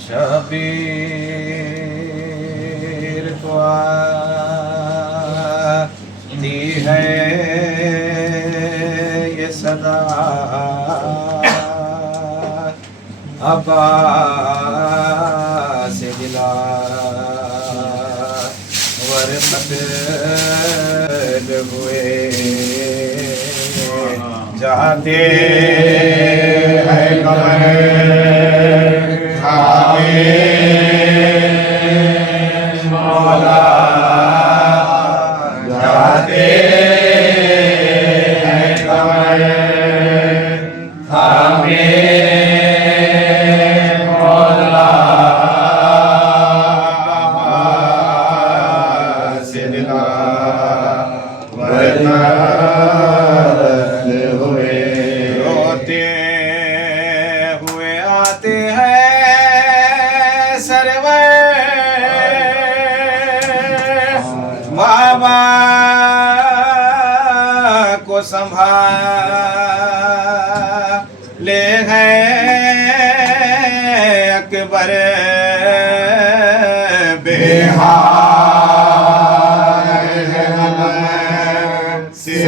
शबीर को आती है ये सदा अब्बास दिला वरकत हुए जाते हैं कमर खाए मौला जाते हैं कमर खाए मौला से दिला बाबा को संभाले हैं अकबर बेहाल से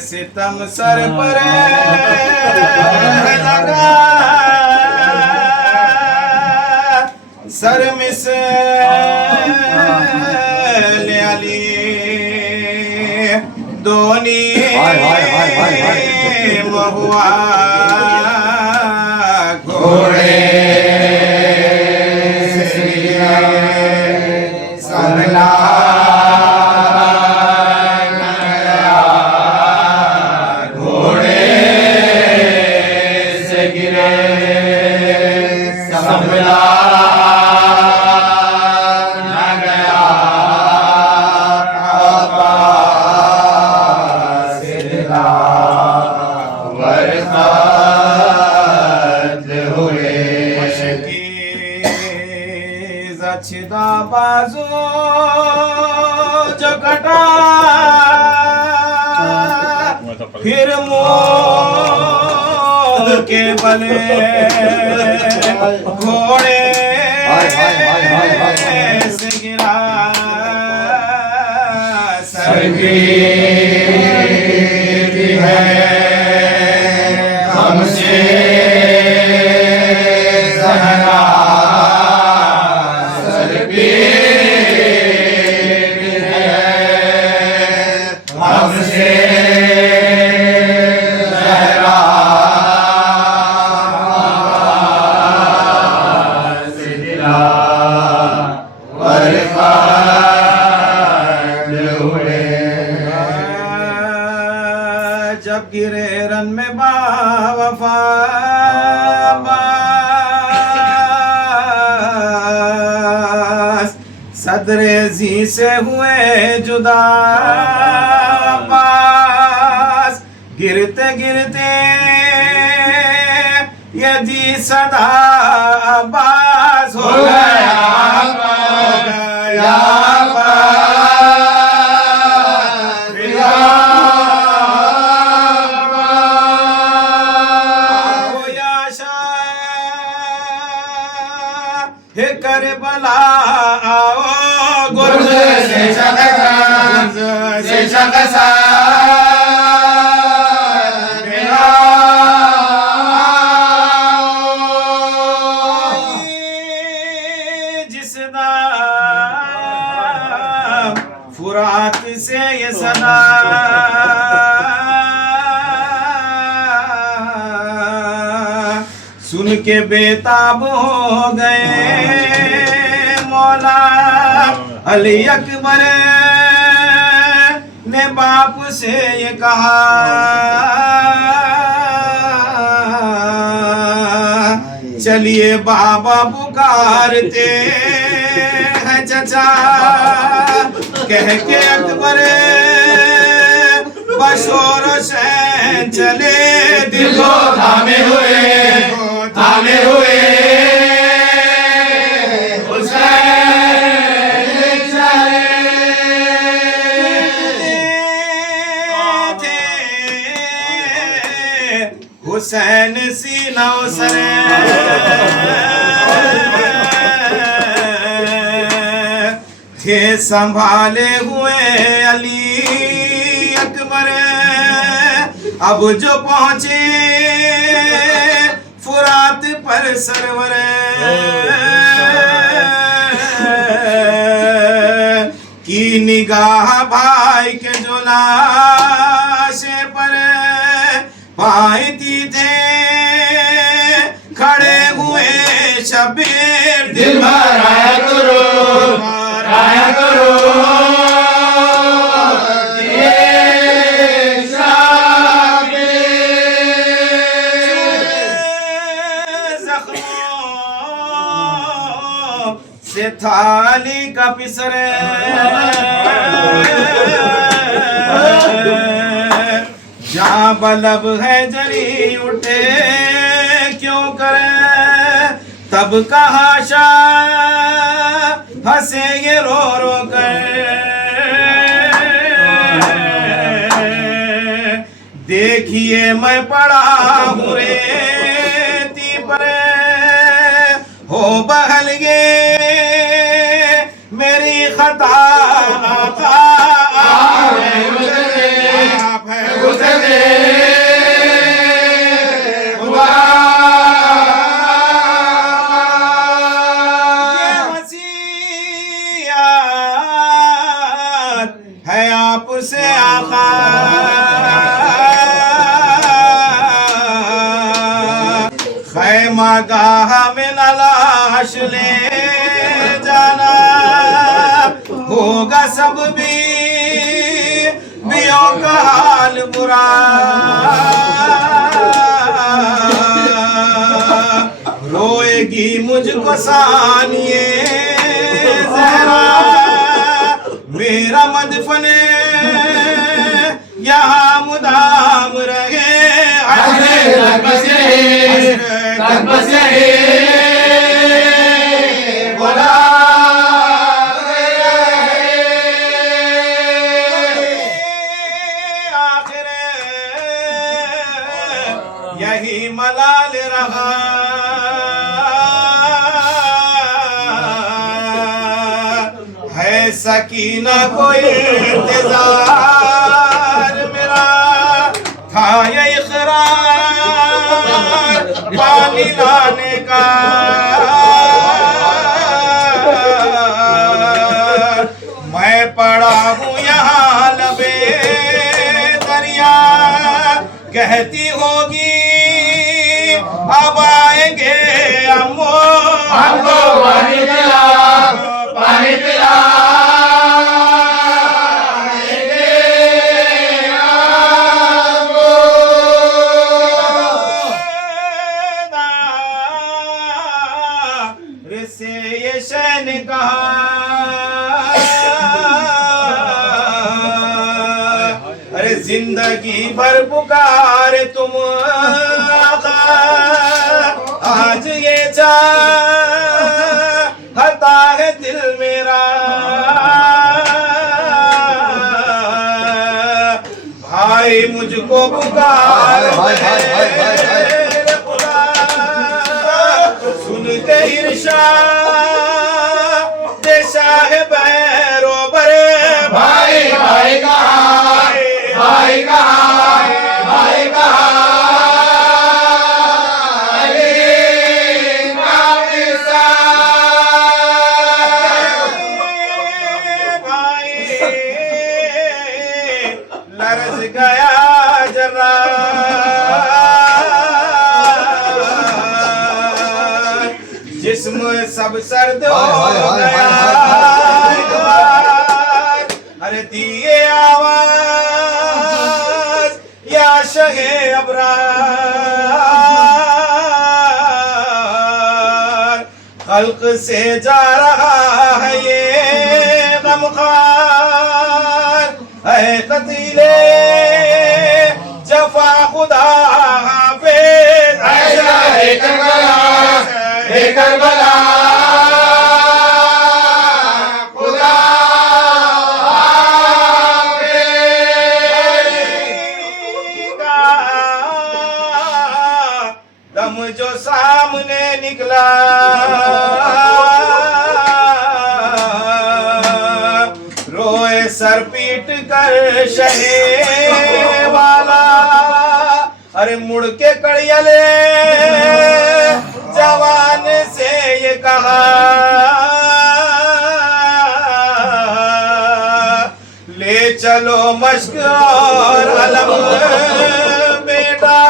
सितम सर पर लगा सर मिस ले अली दोनी महुआ घोड़े संगला छिदा बाजू जो कटा फिर मोह के बले घोड़े से गिरा सरगीत है हमसे ज़हरा हमसे ज़हरा से दिला वरक़त हुए जब गिरे रन में बावफा सदरे जी से हुए जुदा पास गिरते गिरते यदि सदा आबास हो गया हे करबला आओ गुर्ज से शख़सा मेरा जिस नाम फुरात से ये सना सुन के बेताब हो गए मौला अली अकबर ने बाप से ये कहा चलिए बाबा पुकारते हैं चचा, कह के अकबर बशोर से चले दिल को थामे हुए हुसैन सीना सरे थे संभाले हुए अली अकबर। अब जो पहुंचे फुरात पर सरवर, की निगाह भाई के जो लाशे पर पाती थे खड़े हुए शबीर। दिल भर आया करो जख्मों से थाली का पिसरे, जहाँ बलब है जरी उठे क्यों करे, तब कहा शाह हंसे ये रो कर। देखिए मैं पड़ा हूँ रेती पर, हो बहल ये मेरी खता है आपसे आका। खैमा गाह में न लाश ले जाना, होगा सब बियों का हाल बुरा। रोएगी मुझको सानिए ज़हरा, मेरा मदफने यहाँ मुदाम रहे। आखिर यही मलाल रहा, है सकीना को इंतजार मेरा, था ये इक़रार पानी लाने का। मैं पड़ा हूँ यहाँ लबे दरिया, कहती होगी अब आएंगे अम्मो हमको पानी पिला, पानी पिला। से ये शैन कहा अरे जिंदगी भर पुकार तुम आका, आज ये चाहता है दिल मेरा। भाई मुझको पुकार सुनते इरशाद शाह बैरोबर। भाई भाई कहाँ, भाई कहाँ, भाई कहाँ, भाई लरज़ गया जरा, जिस्म सब सर्द हो गया। अरे दिए आवाज या शहे अबरार, हल्क से जा रहा है ये गमखार, है कतीले जफा खुदा हाफिज, ऐसा है करबला, है करबला खुदा का दम जो सामने निकला, रोए सर पीट कर शहे वाला, अरे मुड़ के कड़ियले जवान से ये कहा, ले चलो मश्क और अलम बेटा,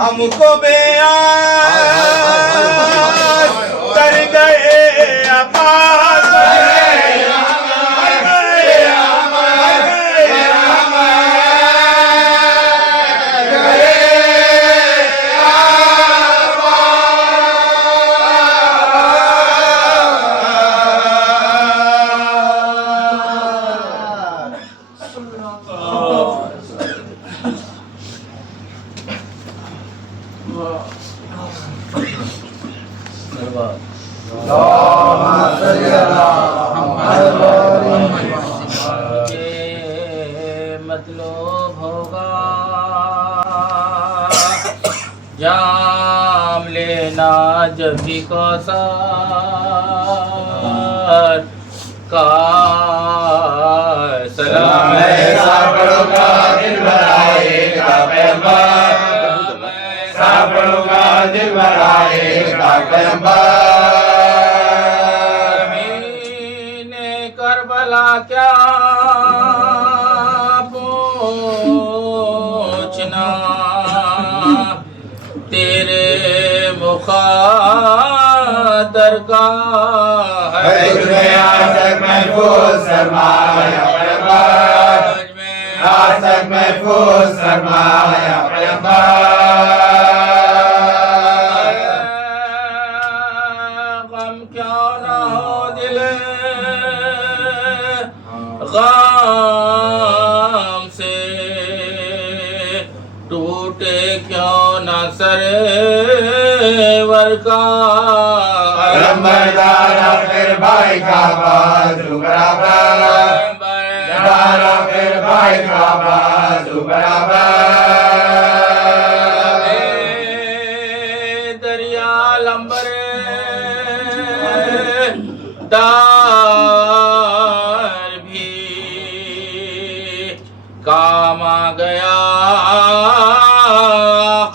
हमको बेयार कर गए अब्बास, मतलब होगा जाम लेना जब भी कौसर का सलाम ऐसा पढ़ूंगा दिल भराएगा पैगंबर, ऐसा पढ़ूंगा दिल भराएगा पैगंबर। मीने करबला क्या पूछना, तेरे मुखादर का है तुम्हें आज तक महफूज सरमाया पैगंबर, आज तक महफूज सरमाया पैगंबर। गम क्यों ना हो दिल गम से, टूटे क्यों न सरवर का पैगंबरदारा फिर भाई का बाजू बराबर, दारा फिर भाई का बाजू बराबर। दरिया लंबर दार भी काम आ गया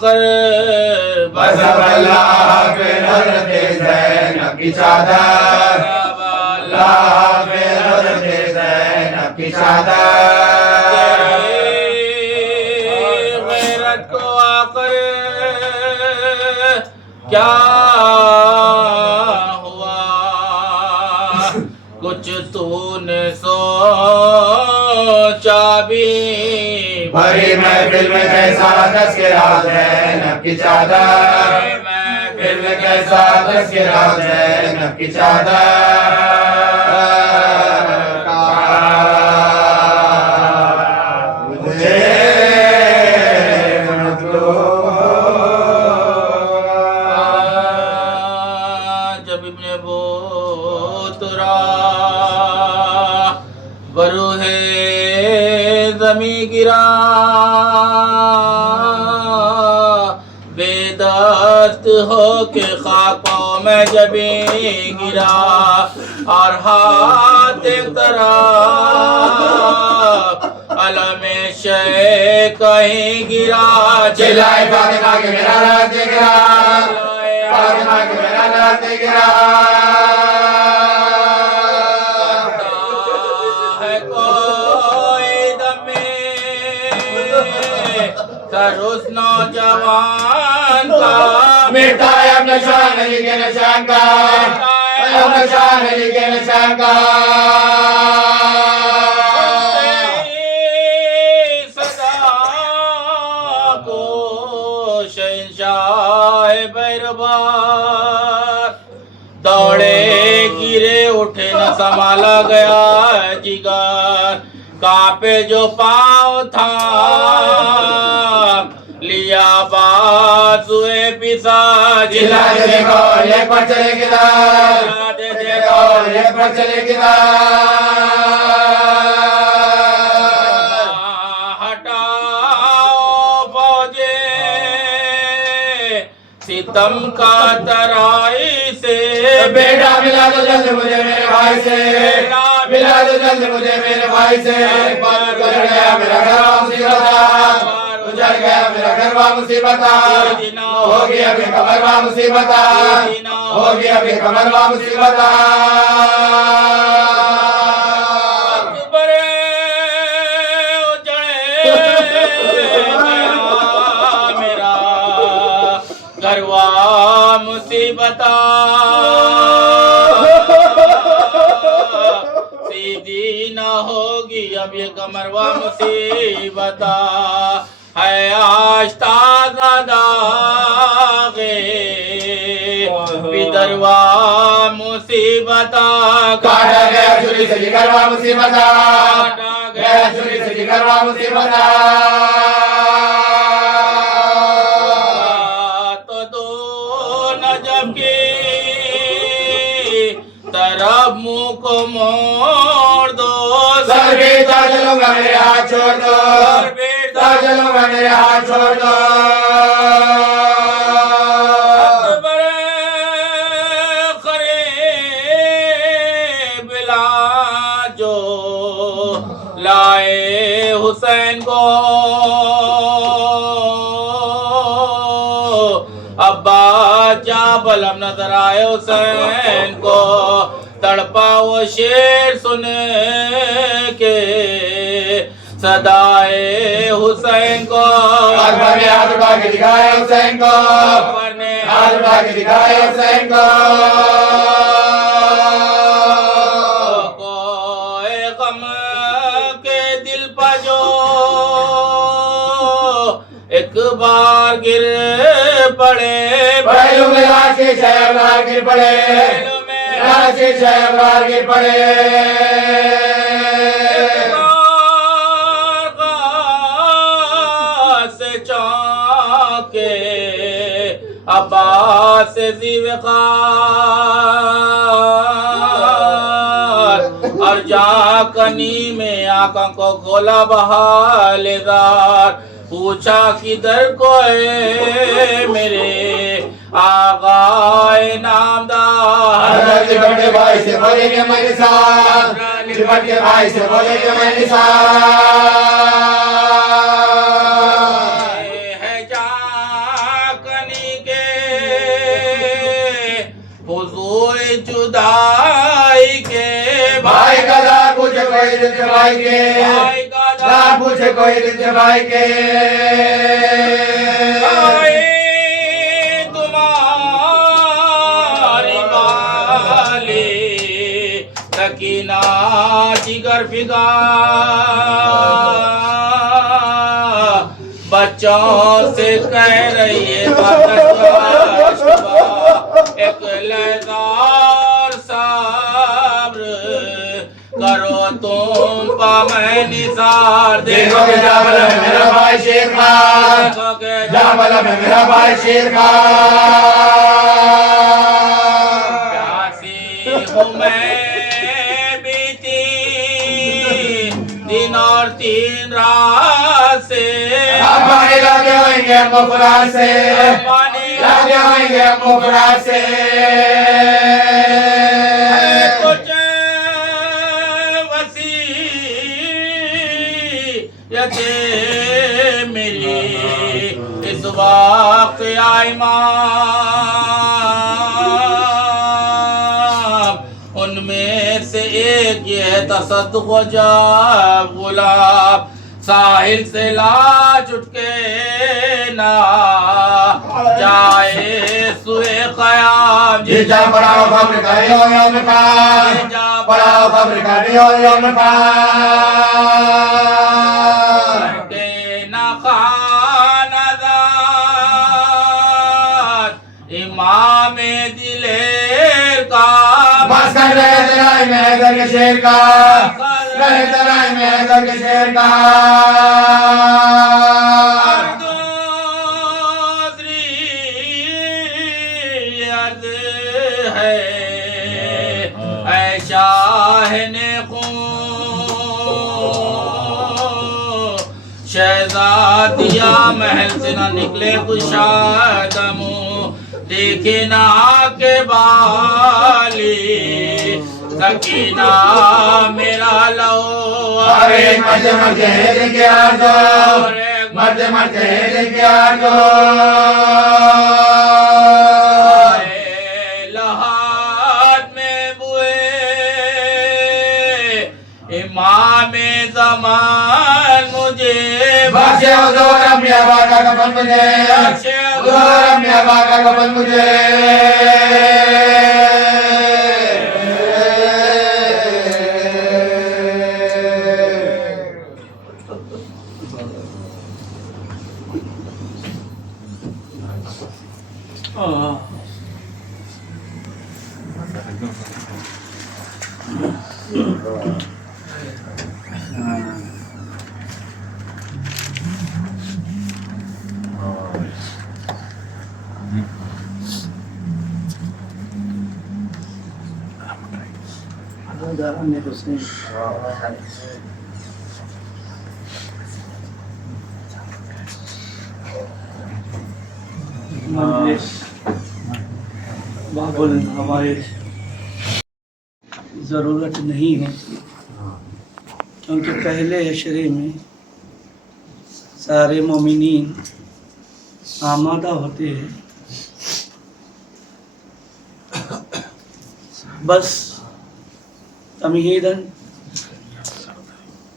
कर बस अब अल्लाह फिर हज़रत ज़ैनब की चादर, अल्लाह फिर हज़रत ज़ैनब की चादर। गैरत को आकर क्या हुआ, कुछ तूने सोचा भी भरी महफिल में कैसा तज़किरा ज़ैनब की चादर, महफिल में कैसा तज़किरा ज़ैनब की चादर। मुझे जब इब्ने बोतरा बरूहे जमी गिरा, बेदस्त हो के खाकों में जबी गिरा, और हाथ एक तरफ अलमे शे कहीं गिरा, चिल्लाए फातिमा के मेरा राज गिरा, फातिमा के मेरा राज गिरा। है कोई दमे सरुस नौजवान का, मिटा अब निशान अली के निशान का, अब निशान अली के निशान का। सदा को शहंशाह बैरबार संभाला गया जिगर, कांपे जो पाँव था, लिया बाजुए पिसा, जिला दे देखो ये पर चले किधर, दे देखो ये पर चले किधर। हटाओ फौजे सितम का तराई से, बेटा मिला दो जल्द मुझे मेरे भाई से, मिला दो जल्द मुझे मेरे भाई से। उजड़ गया मेरा घर मुसीबत, उजड़ गया मेरा घर मुसीबत, होगी अभी कमर मुसीबत, होगी अभी कमर मुसीबत। मेरा घरवा मुसीबत, सीधी न होगी अब ये कमरवा मुसीबत है। आज ताजा दागे विदरवा मुसीबत, काटा गया छुरी से जिगरवा मुसीबत, गया छुरी से जिगरवा मुसीबत। तो दो नजब की तरफ मुंह को मोड़ दो, सर बेटा चलूंगा मेरे हाथ छोड़ दो, बेटा चलूंगा मेरे हाथ छोड़ दो। जो लाए हुसैन को अब्बा जा बलम नजर आए हुसैन को, तड़पा वो शेर सुन के सदाए हुसैन को, अकबर ने हाथ उठा के दिखाए हुसैन को, अकबर ने हाथ उठा के दिखाए हुसैन को। कोई गम के दिल पर जो एक बार गिर पड़े, पहलू में लाशे शहरदार गिर पड़े, लाशे शहरदार गिर पड़े। से चौके अब्बास से जीवकार, और जाकनी में आंखों को गोला बहालेदार, पूछा किधर को है मेरे आगाए नामदार। लिपट भाई से बोलेंगे मेरे साथ, लिपट के भाई से बोलेंगे मेरे साथ। है जाकनी के हुजूर जुदाई के, भाई का ना पूछे कोई दिल से भाई के, भाई का ना पूछे कोई दिल से भाई के। तुम्हारी बाली सकीना जिगर फिगार, बच्चों से कह रही है एक लहज़ार सब्र करो तुम पा मैं निसार। देखोगे जामल में मेरा भाई शेर खान, जामल में मेरा भाई शेर खान। प्यासी हूँ मैं बीती दिन और 3 रात से, पानी लागे होंगे मुफरा से, लागे होंगे मुफरा से। कुछ वसीयते मेरी इस वक्त आई मां, उनमें से एक ये तसद्दुक़ जब गुलाब साहिल से लाज उठ के ना जाए सुए क़याम। जी जा पढ़ाओ खबर करे हो यौम का, पढ़ाओ खबर करे हो यौम का। के ना खानदान इमाम दिलेर का, बस कर रहे तेरा तराई में हैदर के शेर का, गले तराई में हैदर के शेर का। शहजादिया महल से न निकले कुशादम, देखे ना के बाली सकीना मेरा लो। अरे मजे मजे क्या दो, मजे मजे क्या दो। लहाद में बुए इमाम ज़मान मुझे बख्शे हुजूर अम्मिया बाका कफन मुझे, हुजूर अम्मिया बाका कफन मुझे। बाबुल हवाइज ज़रूरत नहीं होती, क्योंकि पहले अशरे में सारे मोमिनीन आमादा होते हैं। बस तमहीदन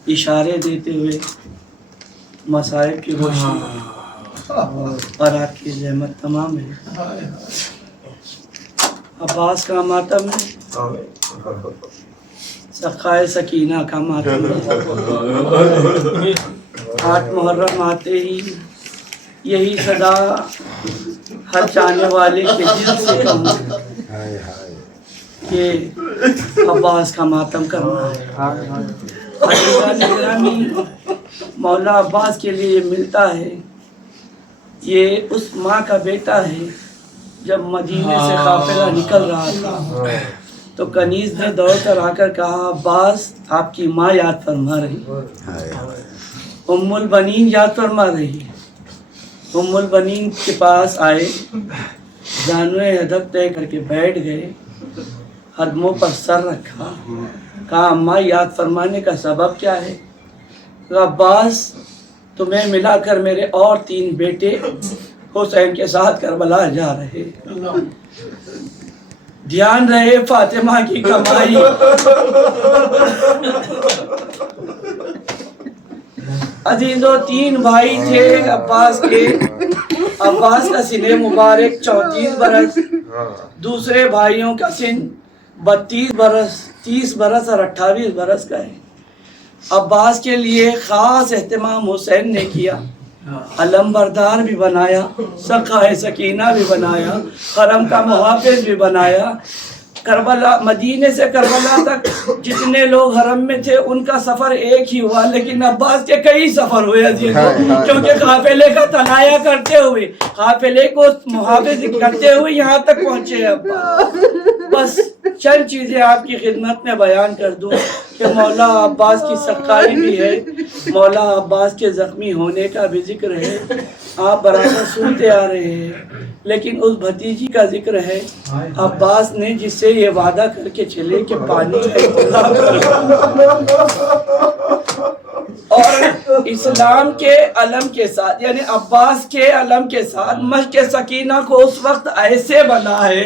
इशारे देते हुए मसाइब की रोशनी और आपकी रहमत तमाम है। अब्बास का मातम है, सखाए सकीना का मातम है। 8 मुहर्रम आते ही यही सदा हर चाहने वाले के दिल से कहूँ कि अब्बास का मातम करना है। निगरानी मौला अब्बास के लिए मिलता है। ये उस माँ का बेटा है। जब मदीने से काफिला निकल रहा था तो कनीज ने दौड़ कर आकर कहा, अब्बास आपकी माँ याद फरमा रही, उम्मुल बनीन याद फरमा रही। उम्मुल बनीन के पास आए, जानवे अदब तय करके बैठ गए, कदमों पर सर रखा, कहा अम्मा याद फरमाने का सबब क्या है? अब्बास तुम्हें मिलाकर मेरे और 3 बेटे हुसैन के साथ करबला जा रहे, ध्यान रहे फातिमा की कमाई। अजीजों 3 भाई थे अब्बास के। अब्बास का सिने मुबारक 34 बरस, दूसरे भाइयों का सिन 32 बरस, 30 बरस और 28 बरस का है। अब्बास के लिए ख़ास एहतमाम हुसैन ने किया, अलमबरदार भी बनाया, सखाए सकीना भी बनाया, हरम का मुहाफिज भी बनाया। करबला मदीने से करबला तक जितने लोग हरम में थे उनका सफ़र एक ही हुआ, लेकिन अब्बास के कई सफ़र हुए अजीजों, क्योंकि काफिले का तनाया करते हुए, काफिले को मुहाफिज करते हुए यहाँ तक पहुँचे अब्बास। बस चंद चीज़ें आपकी खिदमत में बयान कर दूँ कि मौला अब्बास की सख्ताई भी है, मौला अब्बास के ज़ख्मी होने का भी जिक्र है, आप बराबर सुनते आ रहे हैं। लेकिन उस भतीजी का जिक्र है अब्बास ने जिससे ये वादा करके चले कि पानी का इंतजाम और इस्लाम के अलम के साथ, यानी अब्बास के अलम के साथ मश्क सकीना को उस वक्त ऐसे बना है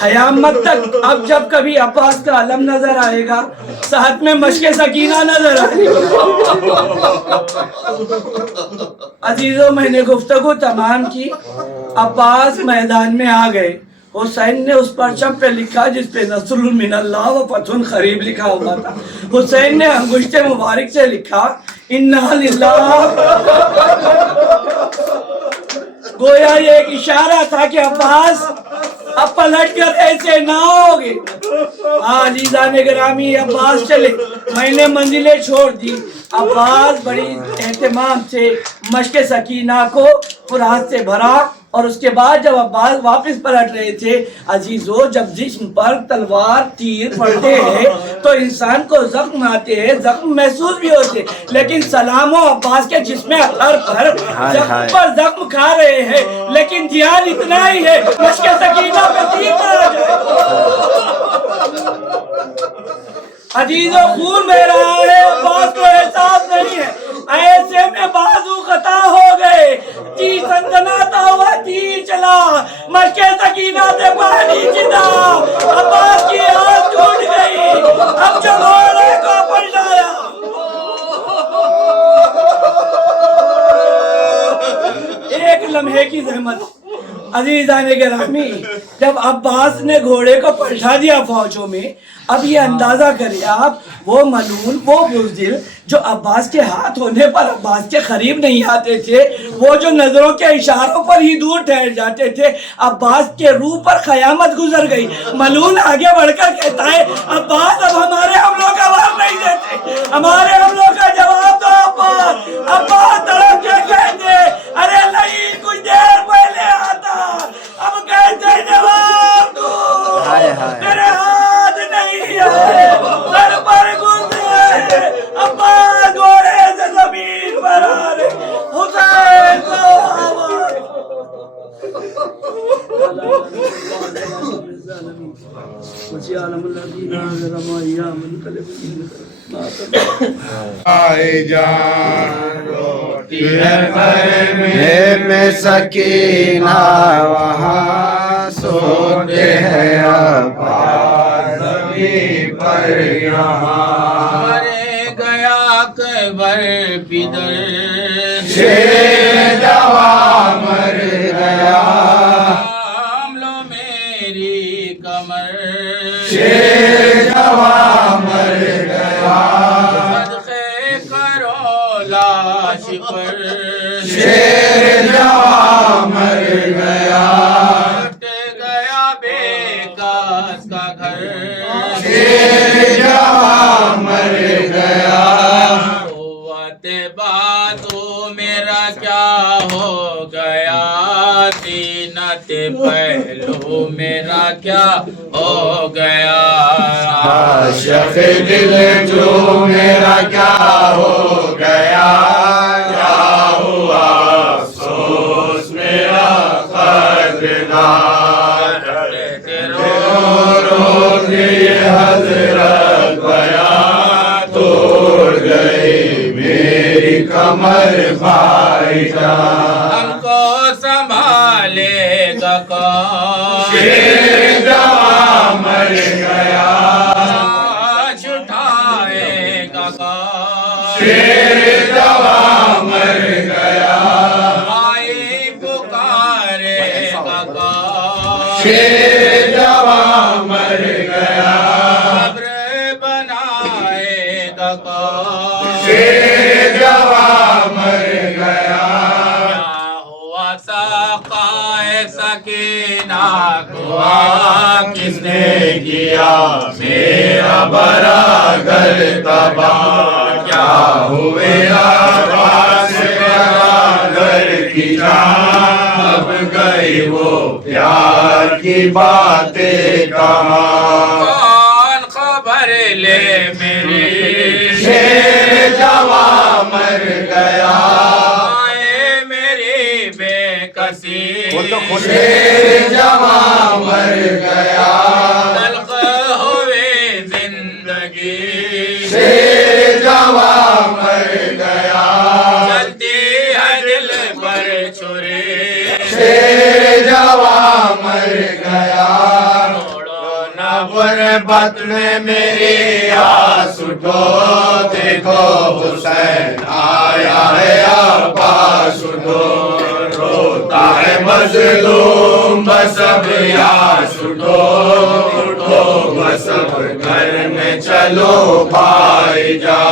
क़यामत तक। अब जब कभी अब्बास का अलम नजर आएगा साथ में मश्क सकीना नजर आएगा। अजीजों मैंने गुफ्तगू तमाम की, अब्बास मैदान में आ गए। हुसैन ने उस परचम पे लिखा जिस पे नस्रुल मिनल्लाह व फतहुन करीब लिखा हुआ था। हुसैन ने अंगुश्ते मुबारक से लिखा इन्ना लिल्लाह। गोया ये एक इशारा था कि अब्बास अब पलट कर ऐसे ना होगे। हाँ लीजाने ग्रामी अब्बास चले, मैंने मंजिलें छोड़ दी। अब्बास बड़ी एहतमाम से मश्क सकीना को फुरहात से भरा और उसके बाद जब अब्बास वापस पलट रहे थे, अजीजों जब जिस्म पर तलवार तीर पड़ते हैं तो इंसान को जख्म आते हैं, जख्म महसूस भी होते, लेकिन सलामो अब्बास के जिस्म अतर पर जख्म पर जख्म खा रहे हैं, लेकिन ध्यान इतना ही है मश्क सकीना पे तीर मारा जाए। अजीजों खून बह रहा है, अब्बास को एहसास नहीं है, ऐसे में बाजू खता हो गए, तीर सनसनाता हुआ तीर चला, मशके सकीना से पानी चिदा, अब्बास की आंख टूट गई। अब जो घोड़े को पलटाया, एक लम्हे की जहमत अजीजाने गिरामी, जब अब्बास ने घोड़े को पलटा दिया फौजों में, अब ये अंदाजा करिए आप, वो मलून वो बुज़दिल जो अब्बास के हाथ होने पर अब्बास के करीब नहीं आते थे, वो जो नजरों के इशारों पर ही दूर ठहर जाते थे, अब्बास के रूह पर कयामत गुजर गई। मलून आगे बढ़कर कहता है, अब्बास अब हमारे हमलों का वार नहीं देते, हमारे हमलों का जवाब दो अब्बास। अब्बास तड़प के कहते, अरे नहीं कुछ देर पहले आता, अब कहते जवाब दो, मेरे हाथ नहीं है, सर पर गुजरे, अब्बास घोड़े से जमीन पर आ रहे, हुसैन को आवाज। जान रोटी है घर में सकीना वहाँ सोते हैं अब्बास ज़मीन पर यहाँ। मरे गया कबर बिदर, शेर जवां मर गया, थाम लो मेरी कमर, शेर जवां मर गया, सदक़े करो लाश पर, शेर जवां मर गया, टूट गया बेकास का घर, शेर जवां मर गया, होते बातों मेरा क्या हो गया, तीनत पहलू मेरा क्या हो गया, आशिक़ दिल जो मेरा क्या हो गया, क्या हुआ अफ़सोस मेरा क़द्रदार, रो के ये हज़रत बयां तोड़ गई मेरी कमर भाईजान। हमको संभालेगा कौन, शेर जवां मर गया, लाश उठाएगा कौन, शेर जवां मर गया, भाई पुकारेगा कौन, शेर जवां मर गया, कब्र बनाएगा कौन, शेर जवां मर गया, क्या हुआ सक़ाए सकीना को किसने किया मेरा बड़ा घर तबाह, क्या हुए आवाज़ बड़ा घर की जान, अब गई वो प्यार की बातें कहाँ। कौन खबर ले मेरी, शेर जवां मर गया, आए मेरी बेकसी, शेर जवां मर गया, तल्ख हुए जिंदगी, शेर जवां मर गया, चलती है दिल पर छुरी, शेर जवां मर गया, छोड़ो न गुरबत में मेरी आस उठो, देखो हुसैन आया है अब्बास उठो, रोता है मजलूम बस अब यास उठो, उठो बस अब घर में चलो भाई जा,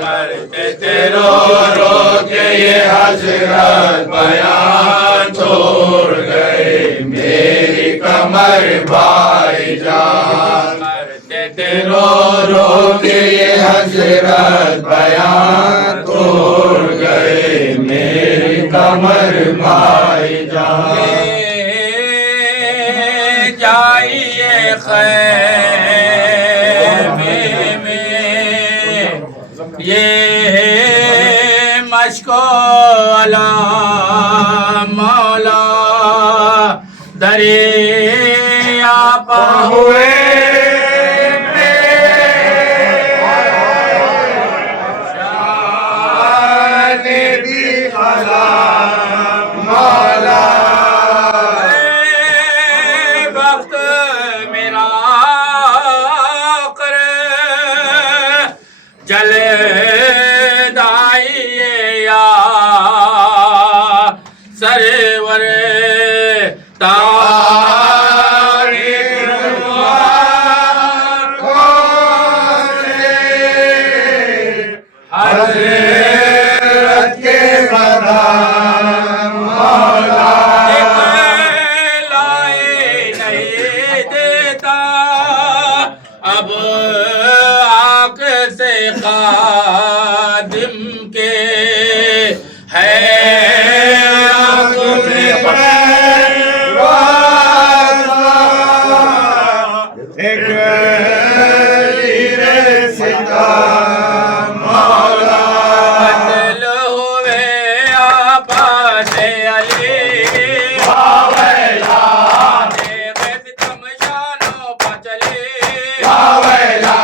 करते थे रो रो के ये हज़रत बयां तोड़ गए मेरी कमर हमारे भाईजान। करते थे रो रो के ये हजरत बयान तोड़ गए मेरी कमर भाईजान। जाइए खैमे में ये मशको अला मौला दरिया पा हुए वक्त मेरा कर जले दाइए या सरवर हजरत के कदम मौला लाए नहीं देता अब आंख से खादिम के है एक हीरे सितार मौला बदल हुए आबाद अली बावैला सितम शानों पर चले बावैला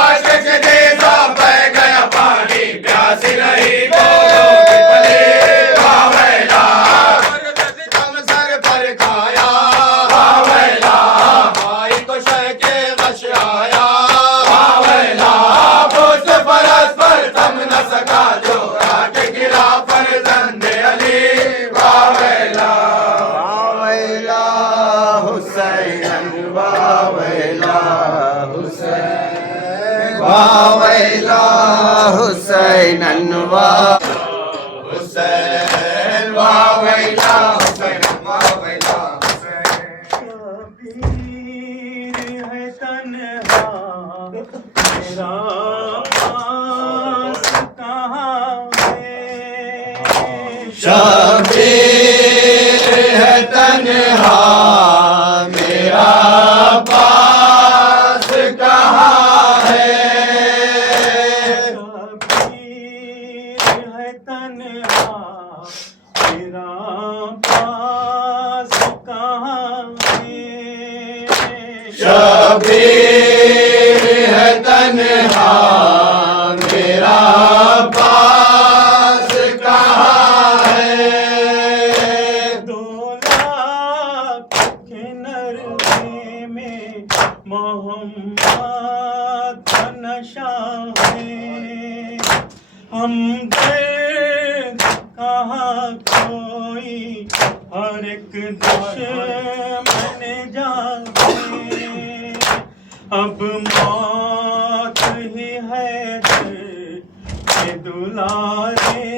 आशिक दे सब बह गया पानी प्यासी नहीं बोलो के पले बावैला सितम सर पर खाया बावैला भाई को शह के गश आया बावैला पोस्ट परस पर थम न सका जो आके गिरा फर्जंद अली बावैला बावैला हुसैन बावैला हुसैन बावैला हुसैन हुसैन बावैला हुसैन बावैला शबीर है तन्हा मेरा पास कहाँ है। शबीर है तन्हा मेरा पास कहाँ है। शबीर है तन्हा मेरा पास कहाँ है। शबीर है तन्हा मेरा पास कहाँ है। 2 लाख के नरमे में मोहम्मद का नशा है। हम दर्द कहाँ कोई हर एक दुश्मन जाते। अब मौत ही है ये दुलारे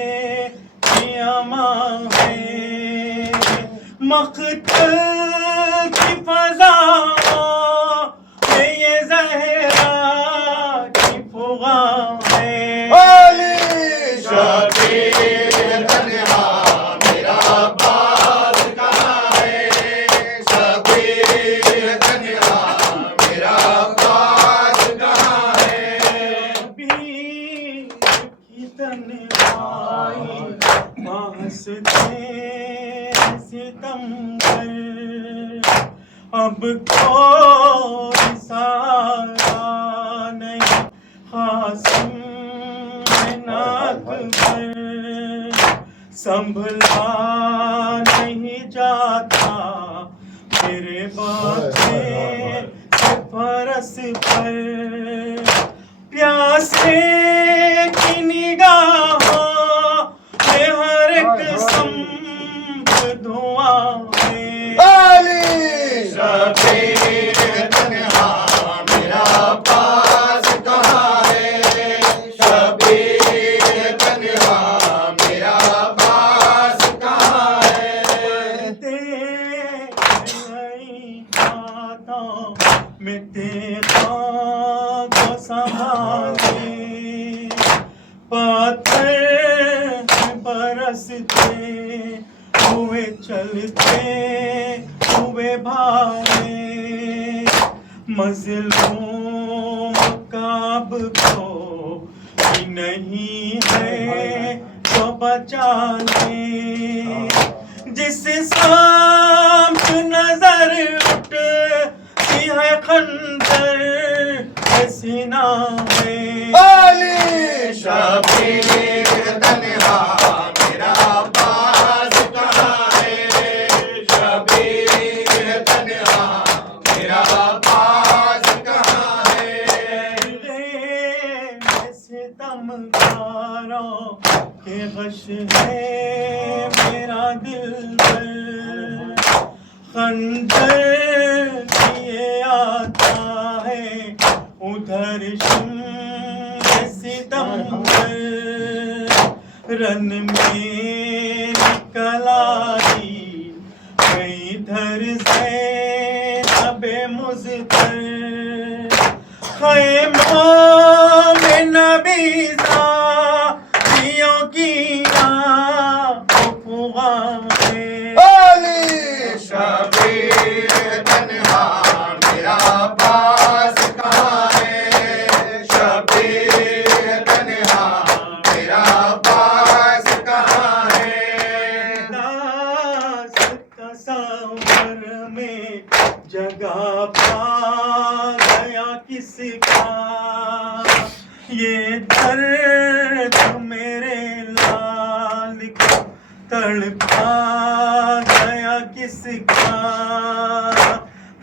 की अमां है। मक़तल की फ़ज़ाओं में ये ज़हरा की फुगा है। शबीर तन्हा मेरा पास कहाँ है। शबीर तन्हा मेरा पास कहाँ है। शबीर की तन्हाई वास्ते सितमगर अब कोई सहारा नहीं हासिम नाक पर। संभला नहीं जाता मेरे बातें से फरस पर। प्यासे की निगाहों में हर एक संप धुआं है। शबीर तन्हा मेरा पास कहाँ है। शबीर तन्हा मेरा पास कहाँ है। तेरे मिट्टी खाक को संभाले, पत्थर बरसते हुए चलते हुए भागे, मज़लूम काब को भी नहीं है तो बचा ले, जिस शाम नजर उठती है खंजर सीना में। अली शबीर तन्हा मेरा अब्बास कहाँ है, शबीर तन्हा मेरा अब्बास कहाँ है। सितमगारों के गश है मेरा दिल पर, खंजर किए आता है उधर सितम पर, रन में निकल आई इधर से तबे मुज़तर, खैमों में नबीज़ा दियों की अली शबीर तन्हा मेरा अब्बास कहाँ है, शबीर तन्हा मेरा अब्बास कहाँ है। तस्वर में जगह पा गया किसका, ये दर्द मेरे लाल को तड़पा गया किसका,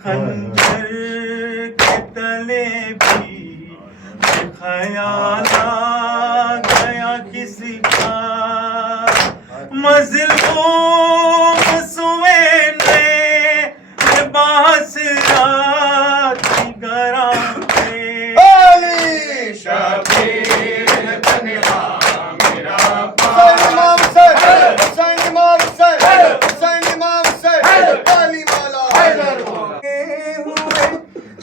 खंजर के तले भी ख्याल आ गया किसका, मज़लूम सुवेंदे लिबास रात गरा पे। अली शबीर तन्हा मेरा अब्बास, हुसैन इमाम हुसैन, हुसैन इमाम हुसैन, अली मौला हैदर हुए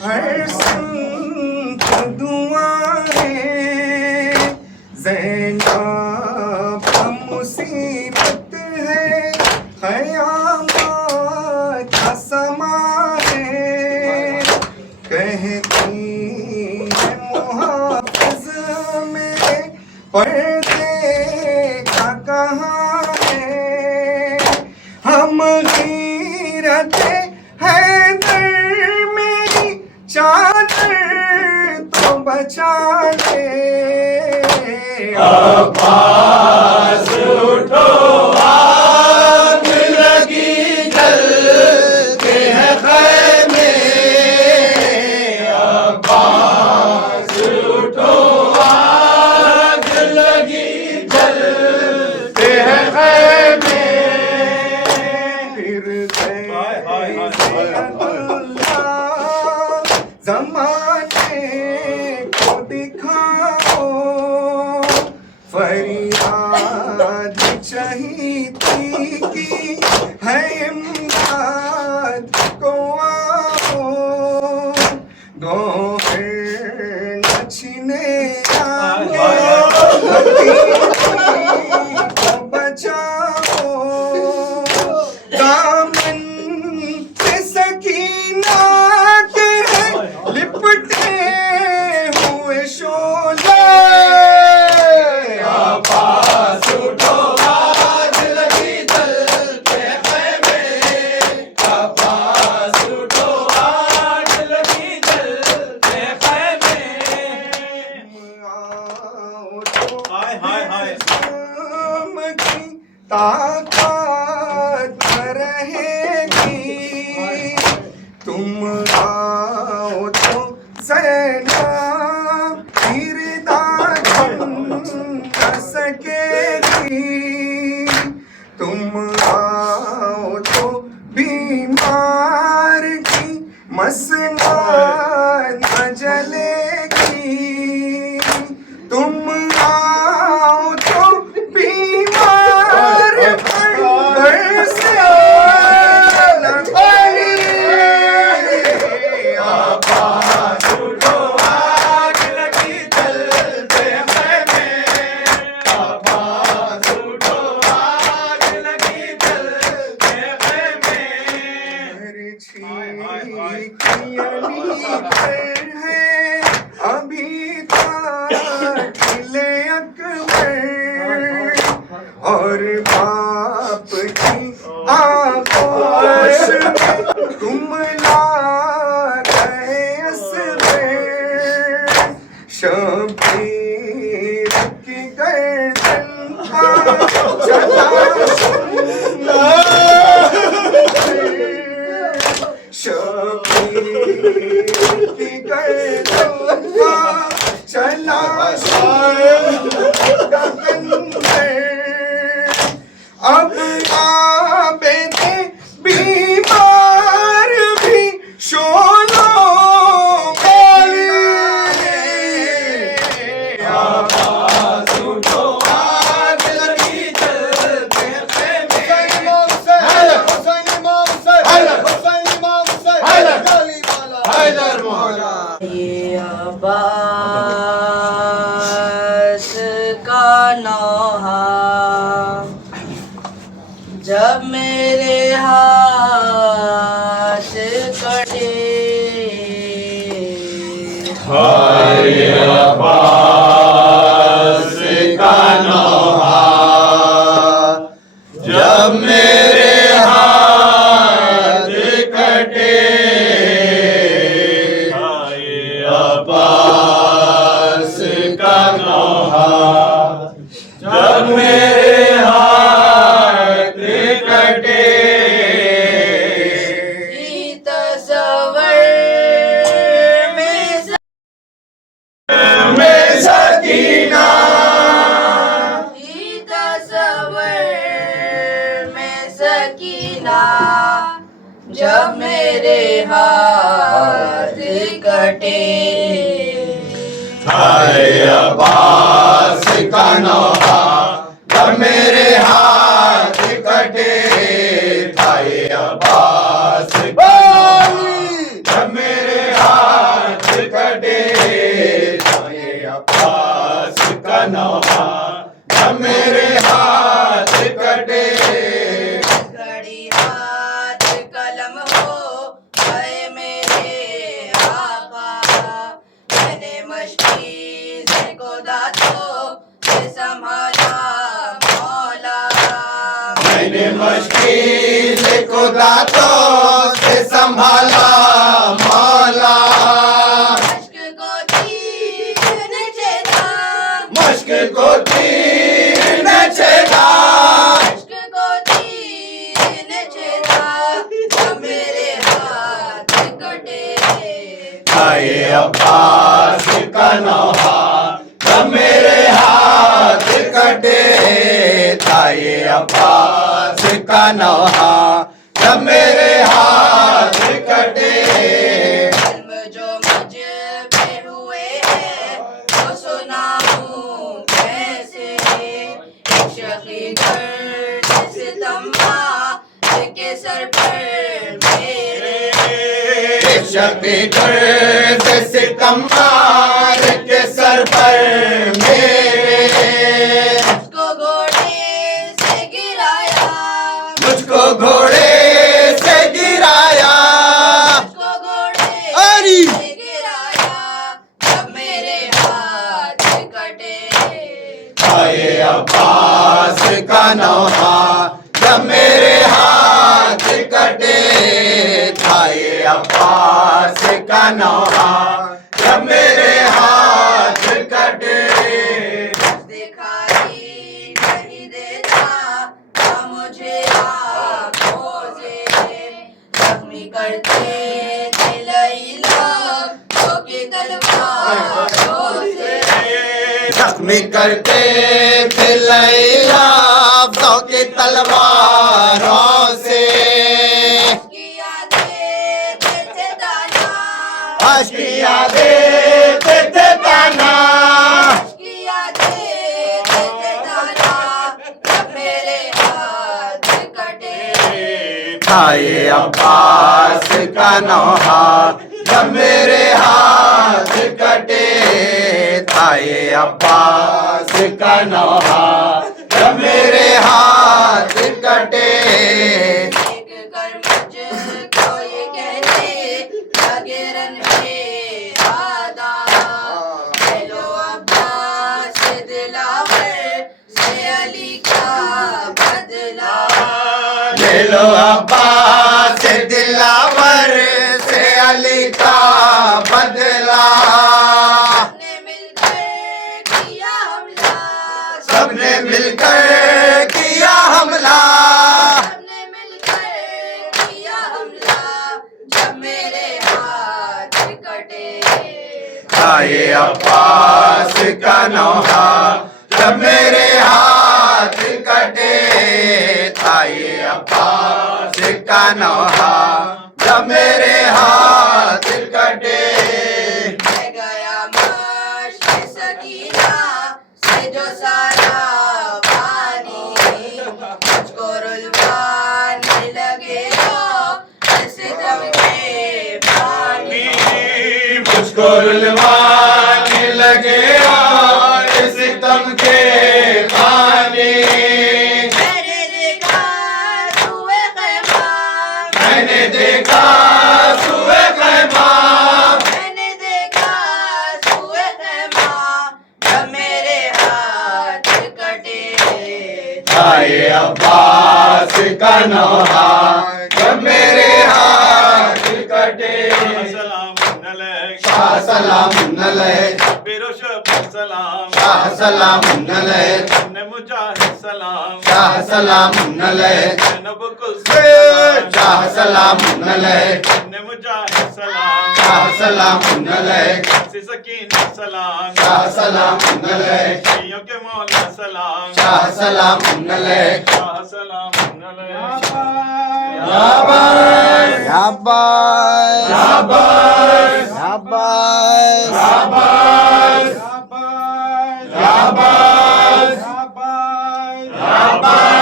हर संत दुआएं, ज़ैनब मुसीबत है क़यामत का समा है, कहती है मुहाफ़िज़ में पर्दे का कहाँ है, हम ग़ीरते हैदर मेरी चादर तो बचा ले। अब्बास उठो आग लगी जलते हैं ख़ैमे, अब्बास उठो आग लगी जलते हैं ख़ैमे। फिर ज़माने को दिखाओ, फरियाद चहीती की है इमदाद को आओ, दोहर न छीने आगे को बचाओ, दामन से सकीना के लिपटे हुए शोले, अब्बास उठो आग लगी जलते ख़ैमे, अब्बास उठो आग लगी जलते ख़ैमे। आओ तो शाम की ताकत न रहेगी, तुम आओ तो ज़ैनब गिरदा न सकेगी, तुम आओ तो बीमार की मसना न जलेगी, तुम आओ तो बीमार पर से न पड़ेगी। अभी तक खिले अकबर और बाप की आगोश में कुमला गए असबर शबीर की गर्दन का शबीर की गर्दन का चला गगन में अब आबेदे बीमार भी शोलों में आवाज़ उठो आज लगी चलते ये अब्बास का नौहा जब मेरे हाथ कटे अब्बास का नौहा जब मेरे हाथ कटे अब्बास का नौहा जब मेरे हाथ कटे तसव्वुर में सकीना तसव्वुर में सकीना जब मेरे हाथ कटे हाय अब्बास का नौहा जब मेरे हाथ कटे हाय अब्बास जब मेरे हाथ कटे हाय अब्बास का नौहा जब मेरे हाथ कटे घड़ी हाथ कलम हो गए मेरे आका मैंने मश्की को दांतों से संभाला मौला मैंने मुश्किल को दांतों से संभाला मौला अश्क को तीर न छेदा मुश्क को तीर न छेदा अश्क को तीर न छेदा जब मेरे हाथ कटे हाय अब्बास का नौहा जब मेरे हाथ कटे हाय अब्बास का नौहा जब मेरे हाथ कटे जुल्म जो मुझ पे हुए हैं वो सुनाऊं कैसे शकी गर्द सितम्मा के सर पर मेरे शबी गर्द सितम्मार के सर पर मेरे उसको घोड़े से गिराया मुझको घोड़े से गिराया उसको घोड़े अरे! से गिराया जब मेरे हाथ कटे हाय अब्बास का नौहा जब मेरे हाथ कटे हाय अब्बास का नौहा जब मेरे हाथ कटे दिखाई नहीं देता था मुझे आँखों से जख्मी करते थे लैला तो की तलवारों से जख्मी करते थे लैला अफ़ज़ों की तलवारों से की यादें देते ताना आज की यादें देते ताना की यादें देते ताना जब मेरे हाथ कटे हाय अब्बास का नौहा जब मेरे हाथ कटे हाय अब्बास का नौहा जब मेरे हाथ कटे देख कर मुझको ये कहने चलो अब्बास दिलावर से अली का बदला, सबने मिलकर किया हमला, जब मेरे हाथ कटे आए अब्बास का नौहा जब मेरे हाथ कटे, आए अब्बास का नौहा जब मेरे हाथ कटे। मैं गया मश्क सकीना से जो सारा पानी, मुझको रुलवाने लगे हो सितम के पानी, मुझको रुलवाने लगे और सितम के पानी। मैंने देखा सुए ख़ैमा, मैंने देखा सुए ख़ैमा, मैंने देखा सुए ख़ैमा, जब मेरे हाथ कटे आए अब्बास का नौहा जब मेरे हाथ कटे। शाह सलाम अलैह, शाह सलाम अलैह, शाह सलाम अलैह, शाह सलाम अलैह, शाह सलाम अलैह, शाह सलाम अलैह, शाह सलाम अलैह। शाबाश शाबाश शाबाश शाबाश शाबाश शाबाश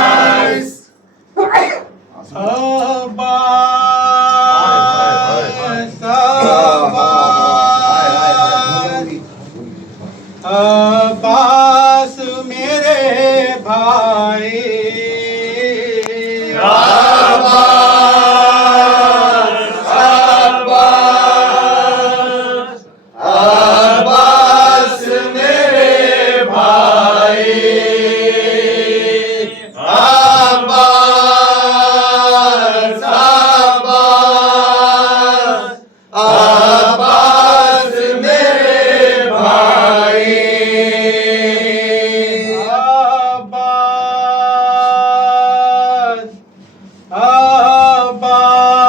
शाबाश अब्बास मेरे भाई, अब्बास मेरे भाई, अब्बास अब्बास अब्बास मेरे भाई, अब्बास अब्बास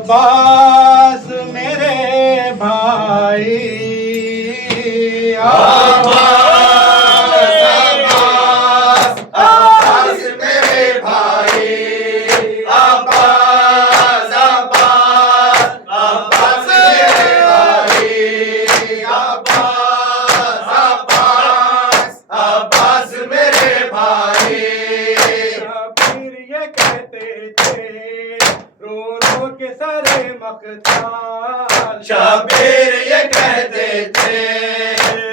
अब्बास मेरे भाई, अब्बास अब्बास मेरे भाई, अब्बास अब्बास अब्बास मेरे भाई, अब्बास अब्बास अब्बास मेरे भाई। फिर ये कहते थे रो रो के सारे मख्तार, शबीर ये कहते थे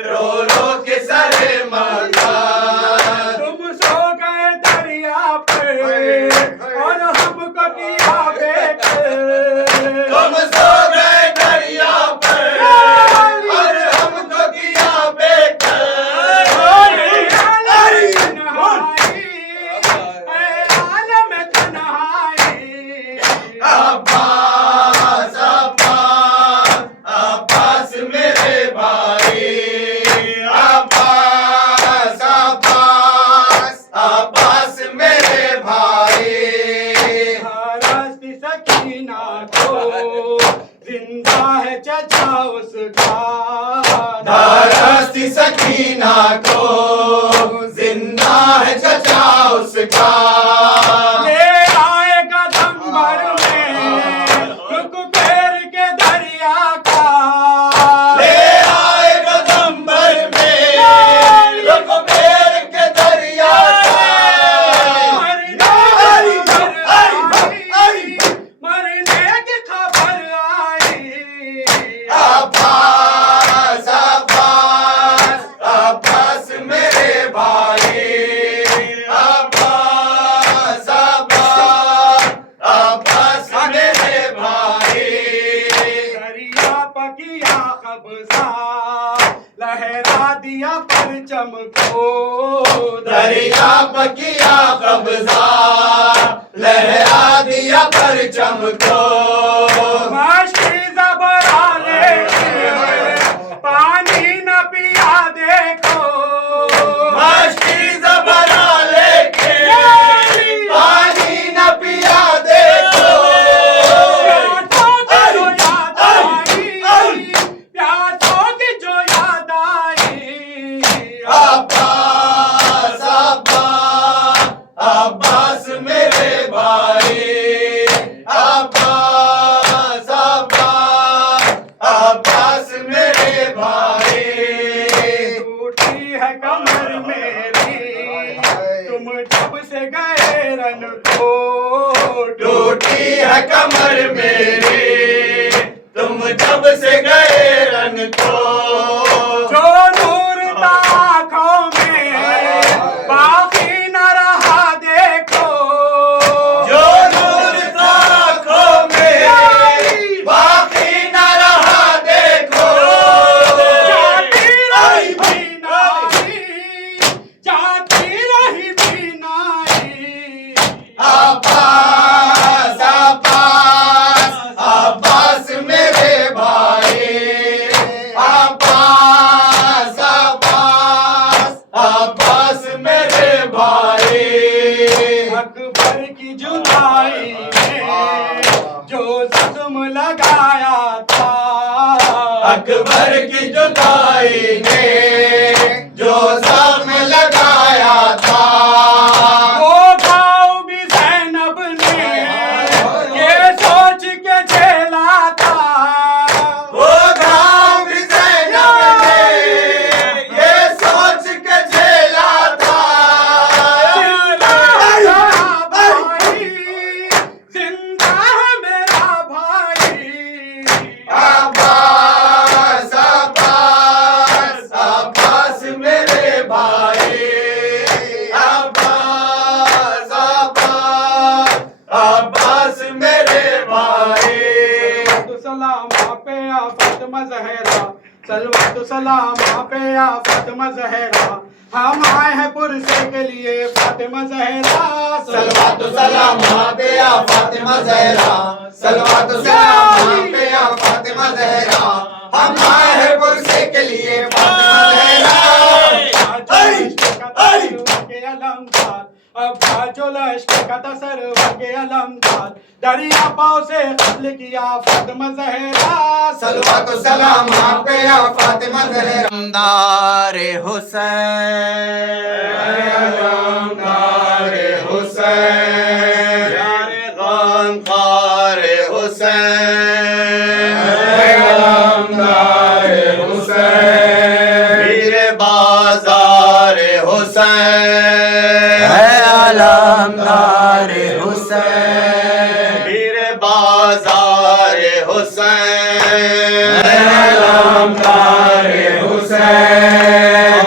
रो रो के सरे मजार, तुम सो गए दरिया पे और हमको किया बेकर, तुम सो गए दरिया पर और हमको किया बेकर। अब्बास अब्बास अब्बास मेरे भाई, अब्बास अब्बास अब्बास मेरे भाई। रास्ती सकीना को जिंदा है चचा उसका, दारस्ती सकीना को जिंदा है चचा उसका, ले आएगा दंबर में रुक पैर के दरिया का, ले आएगा दंबर में रुक पैर के दरिया का। मरने की खबर आई, अब्बास अब्बास अब्बास मेरे भाई, अब्बास अब्बास अब्बास मेरे भाई। दरिया पकिया कब्जा लहरा दिया परचम को, दरिया पकिया टूटी है कमर मेरी तुम जब से गए रन को। जो नूर था आँखों में बाकी न रहा देखो। जो नूर था आँखों में बाकी न रहा देखो। जाती रही बीनाई, जाती रही बीनाई। अब्बास अब्बास अब्बास मेरे भाई। अब्बास अब्बास अब्बास मेरे भाई। अकबर की जुदाई में जो जख्म लगाया था। अकबर की जुदाई ने जो जख्म लगाया था। वो घाव भी ज़ैनब ने ये सोच के झेला था। वो घाव भी ज़ैनब ने ये सोच के झेला था। जिंदा है मेरा भाई। अब्बास अब्बास अब्बास मेरे भाई। अब्बास अब्बास अब्बास मेरे भाई। सलाम पे या फातिमा ज़हरा, सलवात सलाम पे या फातिमा ज़हरा। हम आए हैं पुरसे के लिए फातिमा ज़हरा। सलवात सलाम पे या फातिमा ज़हरा। सलवात सलाम पे या फातिमा ज़हरा। हम आए हैं पुरसे के लिए फातिमा के अलमदार, अब जो लश्कर का तसर के अलमदार। दरिया पाव से कत्ल किया फातिमा ज़हरा। सलवात सलाम पे या फातिमा ज़हरा। दारे हुसैन दारे हुसैन यारे गम ख़ारे हुसैन दारे हुसैन मीरे बाज़ार हुसैन अलमदार हुसैन मीरे बाज़ार हुसैन अलमदार हुसैन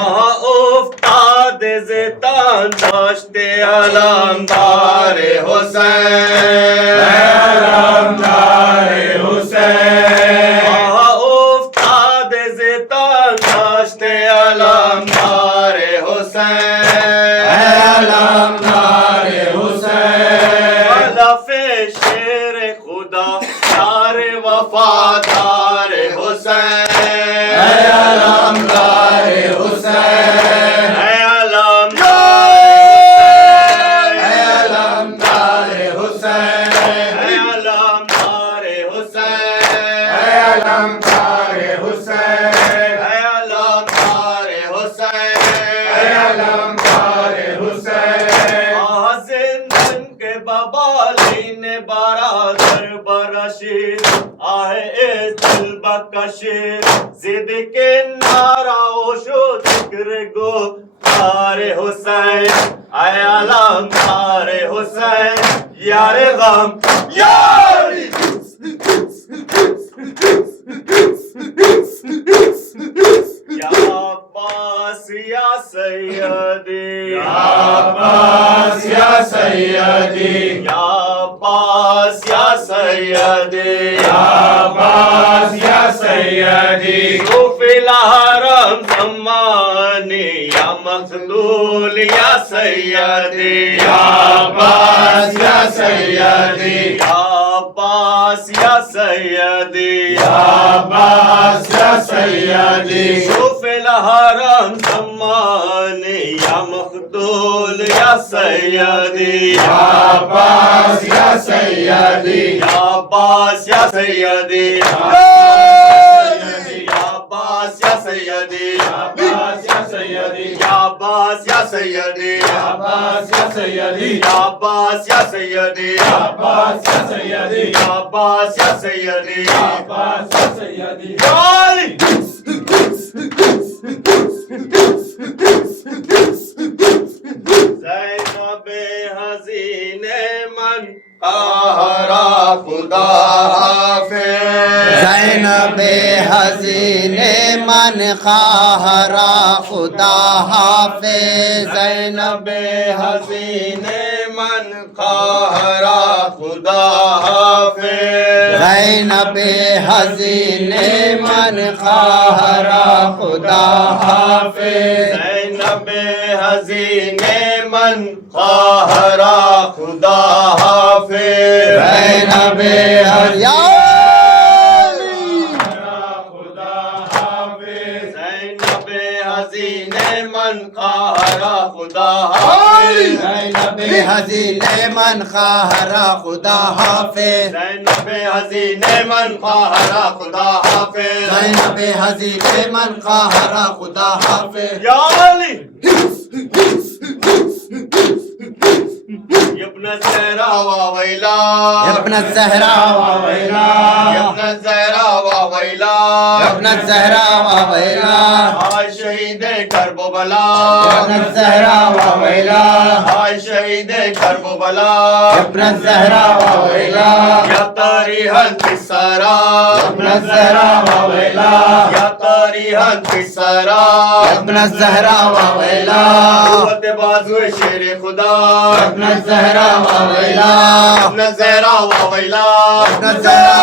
उफ्ताद ज़ितान दाश्ते अलमदार हुसैन अलमदार हुसैन उफ्ताद ज़ितान दाश्ते अलमदार हुसैन अलमदार हुसैन लफ़े शेर खुदा यार वफादार हुसैन अलमदार हुसैन अलमदार हुसैन अलमदार हुसैन अलमदार हुसैन अलमदार हुसैन अलमदार हुसैन जिंदन के बबालीन बरादर बरशीर आहे इस दिल बकशीर जिद के नारा ओशो जिक्र गो तारे हुसैन आए अलमदार हुसैन यारे गम यारी। या अब्बास या सैयदी या अब्बास या सैयदी या अब्बास या सैयदी या अब्बास या सैयदी सुफिल हरम सम्मानी या मखदूल या सैयदी या अब्बास या सैयदी या अब्बास या सैयदी या अब्बास या सैयदी सुफिल हरम सम्मानी या मखदूल या सैयदी या अब्बास या सैयदी या अब्बास या सैयदी या अब्बास या सैयदी या अब्बास या सैयदी या अब्बास या सैयदी या अब्बास या सैयदी या अब्बास या सैयदी या अब्बास या सैयदी या अब्बास या सैयदी या अब्बास या सैयदी ज़ैनब हसीने मन मन कहरा खुदा हाफिज ज़ैनबे हसीने मन कहरा खुदा हाफिज ज़ैनबे हसीने मन कहरा खुदा हाफिज ज़ैनबे हसीने मन कहरा खुदा हाफिज ज़ैनबे हसीने मन कहरा खुदा हाफिज ज़ैनबे ज़ैनबे हसीने मन कहरा खुदा हाफिज ज़ैनबे हसीने मन कहरा खुदा हाफिज ज़ैनबे हसीने मन कहरा खुदा हाफिज ज़ैनबे हसीने मन कहरा खुदा हाफिज या अली इब्न ज़हरा व वैला इब्न ज़हरा व वैला इब्न ज़हरा व वैला इब्न ज़हरा व वैला हाय शहीद करबला इब्न ज़हरा व वैला हाय शहीद करबला इब्न ज़हरा व वैला या तारीहन तिसरा इब्न ज़हरा व वैला या तारीहन तिसरा इब्न ज़हरा व वैला कुव्वत बाज़ु शेर खुदा इब्न ज़हरा व वैला इब्न ज़हरा व वैला इब्न ज़हरा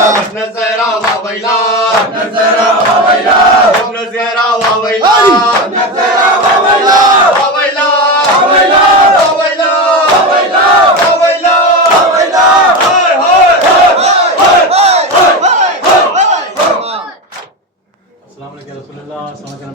व वैला इब्न ज़हरा व वैला इब्न ज़हरा व वैला इब्न ज़हरा व वैला इब्न ज़हरा व वैला व वैला व वैला व वैला व वैला व वैला व वैला हाय हाय हाय हाय हाय हाय अस्सलाम वालेकुम रसूलुल्लाह।